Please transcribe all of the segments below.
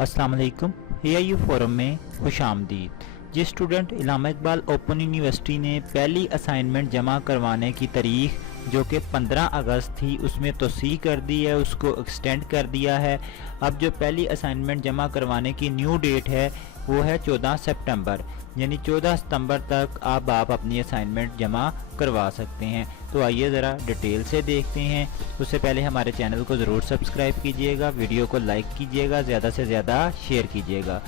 अस्सलाम वालेकुम। AIU forum में खुश आमदीद। जिस स्टूडेंट इलामा इकबाल ओपन यूनिवर्सिटी ने पहली असाइनमेंट जमा करवाने की तारीख जो कि 15 अगस्त थी उसमें तोसीह कर दी है, उसको एक्सटेंड कर दिया है। अब जो पहली असाइनमेंट जमा करवाने की न्यू डेट है वो है 14 सितंबर, यानी 14 सितंबर तक आप अपनी असाइनमेंट जमा करवा सकते हैं। तो आइए ज़रा डिटेल से देखते हैं। उससे पहले हमारे चैनल को ज़रूर सब्सक्राइब कीजिएगा, वीडियो को लाइक कीजिएगा, ज़्यादा से ज़्यादा शेयर कीजिएगा।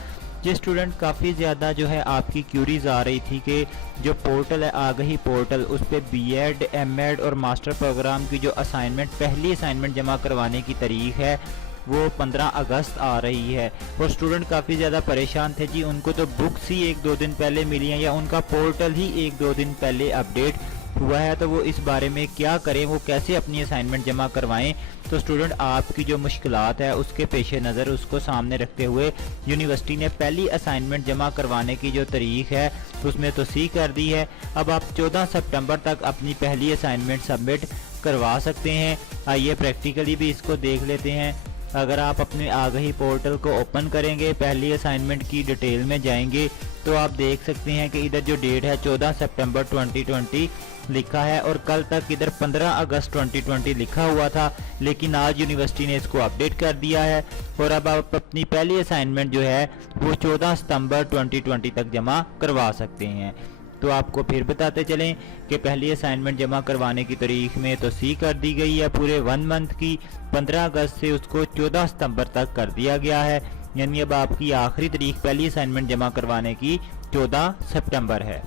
जिस स्टूडेंट काफ़ी ज़्यादा जो है आपकी क्यूरीज आ रही थी कि जो पोर्टल है आगही पोर्टल, उस पर BEd, MEd और मास्टर प्रोग्राम की जो असाइनमेंट पहली असाइनमेंट जमा करवाने की तारीख है वो 15 अगस्त आ रही है। और स्टूडेंट काफ़ी ज़्यादा परेशान थे जी, उनको तो बुक्स ही 1-2 दिन पहले मिली हैं या उनका पोर्टल ही 1-2 दिन पहले अपडेट हुआ है, तो वो इस बारे में क्या करें, वो कैसे अपनी असाइनमेंट जमा करवाएं। तो स्टूडेंट आपकी जो मुश्किलात है उसके पेश नज़र उसको सामने रखते हुए यूनिवर्सिटी ने पहली असाइनमेंट जमा करवाने की जो तारीख है उसमें तोसीह कर दी है। अब आप 14 सितंबर तक अपनी पहली असाइनमेंट सबमिट करवा सकते हैं। आइए प्रैक्टिकली भी इसको देख लेते हैं। अगर आप अपने आगही पोर्टल को ओपन करेंगे, पहली असाइनमेंट की डिटेल में जाएंगे तो आप देख सकते हैं कि इधर जो डेट है 14 सितंबर 2020 लिखा है और कल तक इधर 15 अगस्त 2020 लिखा हुआ था, लेकिन आज यूनिवर्सिटी ने इसको अपडेट कर दिया है और अब आप अपनी पहली असाइनमेंट जो है वो 14 सितंबर 2020 तक जमा करवा सकते हैं। तो आपको फिर बताते चलें कि पहली असाइनमेंट जमा करवाने की तारीख में तोसीह कर दी गई है पूरे 1 मंथ की। 15 अगस्त से उसको 14 सितंबर तक कर दिया गया है, यानी अब आपकी आखिरी तारीख पहली असाइनमेंट जमा करवाने की 14 सितंबर है।